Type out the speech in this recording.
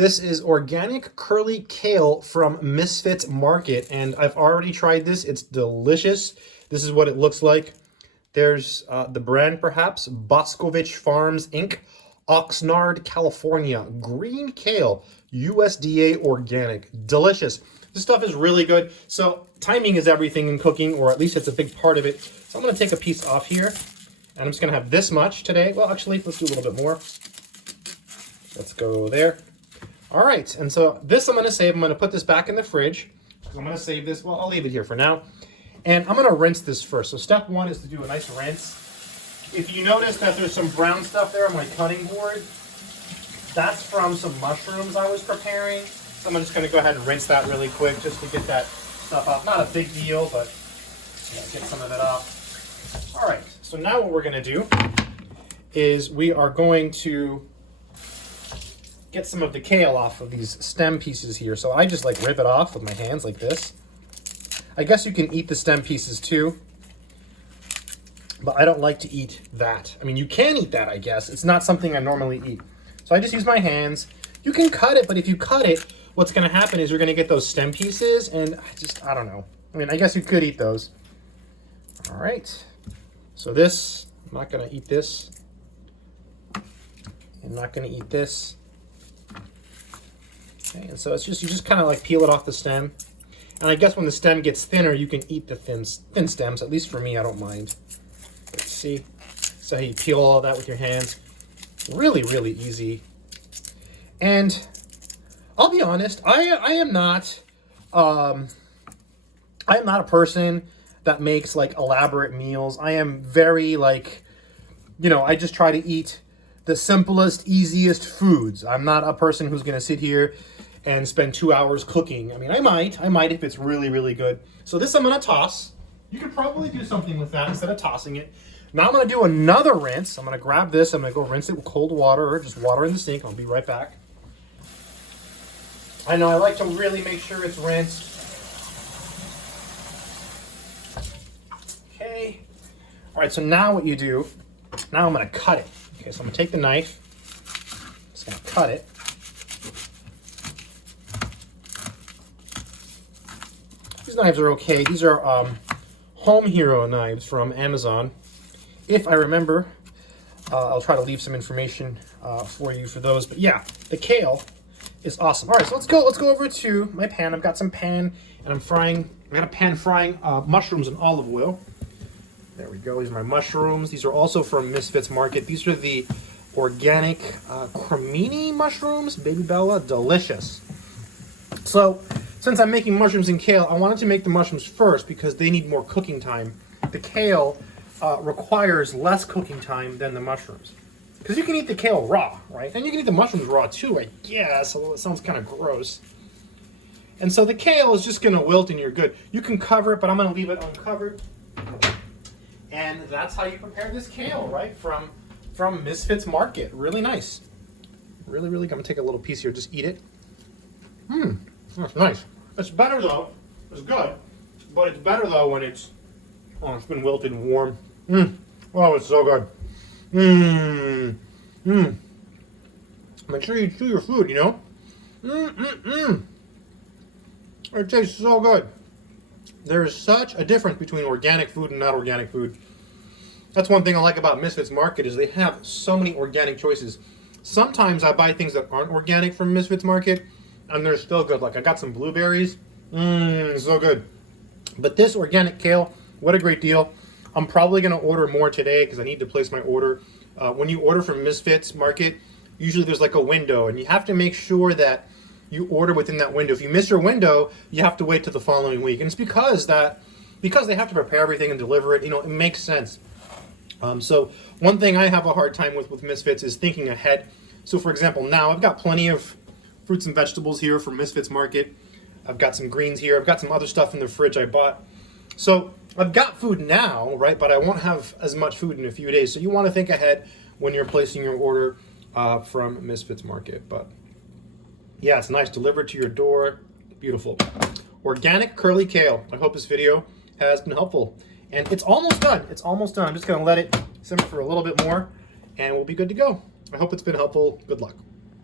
This is organic curly kale from Misfits Market, and I've already tried this. It's delicious. This is what it looks like. There's the brand, perhaps, Boskovich Farms, Inc., Oxnard, California. Green kale, USDA organic. Delicious. This stuff is really good. So timing is everything in cooking, or at least it's a big part of it. So I'm going to take a piece off here, and I'm just going to have this much today. Well, actually, let's do a little bit more. Let's go there. All right, and so this I'm going to save. I'm going to put this back in the fridge. I'm going to save this. Well, I'll leave it here for now. And I'm going to rinse this first. So step one is to do a nice rinse. If you notice that there's some brown stuff there on my cutting board, that's from some mushrooms I was preparing. So I'm just going to go ahead and rinse that really quick just to get that stuff off. Not a big deal, but get some of it off. All right, so now what we're going to do is we are going to get some of the kale off of these stem pieces here. So I just like rip it off with my hands like this. I guess you can eat the stem pieces too, but I don't like to eat that. I mean, you can eat that, I guess. It's not something I normally eat. So I just use my hands. You can cut it, but if you cut it, what's going to happen is you're going to get those stem pieces, and I don't know. I mean, I guess you could eat those. All right. So this, I'm not going to eat this. I'm not going to eat this. Okay, and so it's just, you just kind of like peel it off the stem. And I guess when the stem gets thinner, you can eat the thin stems. At least for me, I don't mind. Let's see. So you peel all of that with your hands. Really, really easy. And I'll be honest, I am not a person that makes like elaborate meals. I am very like, I just try to eat the simplest, easiest foods. I'm not a person who's going to sit here and spend 2 hours cooking. I mean, I might if it's really, really good. So this I'm going to toss. You could probably do something with that instead of tossing it. Now I'm going to do another rinse. I'm going to grab this. I'm going to go rinse it with cold water or just water in the sink. I'll be right back. I know I like to really make sure it's rinsed. Okay. All right, so now what you do, now I'm going to cut it. Okay, so I'm going to take the knife. Just going to cut it. These knives are okay. These are Home Hero knives from Amazon. If I remember, I'll try to leave some information for you for those. But yeah, the kale is awesome. All right, so let's go over to my pan. I've got some pan, and I got a pan frying mushrooms in olive oil. There we go. These are my mushrooms. These are also from Misfits Market. These are the organic cremini mushrooms, Baby Bella, delicious. So since I'm making mushrooms and kale, I wanted to make the mushrooms first because they need more cooking time. The kale requires less cooking time than the mushrooms. Because you can eat the kale raw, right? And you can eat the mushrooms raw too, I guess, although it sounds kind of gross. And so the kale is just going to wilt and you're good. You can cover it, but I'm going to leave it uncovered. And that's how you prepare this kale, right? From Misfits Market. Really nice. Really, really, I'm going to take a little piece here. Just eat it. That's nice. It's better though. It's good. But it's better though when it's been wilted and warm. Oh, it's so good. Make sure you chew your food, It tastes so good. There is such a difference between organic food and not organic food. That's one thing I like about Misfits Market is they have so many organic choices. Sometimes I buy things that aren't organic from Misfits Market, and they're still good. Like I got some blueberries. So good. But this organic kale, what a great deal. I'm probably going to order more today because I need to place my order. When you order from Misfits Market, usually there's like a window, and you have to make sure that you order within that window. If you miss your window, you have to wait till the following week. And it's because they have to prepare everything and deliver it. It makes sense. So one thing I have a hard time with Misfits is thinking ahead. So for example, now I've got plenty of fruits and vegetables here from Misfits Market. I've got some greens here. I've got some other stuff in the fridge I bought. So I've got food now, right? But I won't have as much food in a few days. So you want to think ahead when you're placing your order from Misfits Market. But yeah, it's nice. Delivered to your door. Beautiful. Organic curly kale. I hope this video has been helpful. And it's almost done. It's almost done. I'm just going to let it simmer for a little bit more, and we'll be good to go. I hope it's been helpful. Good luck.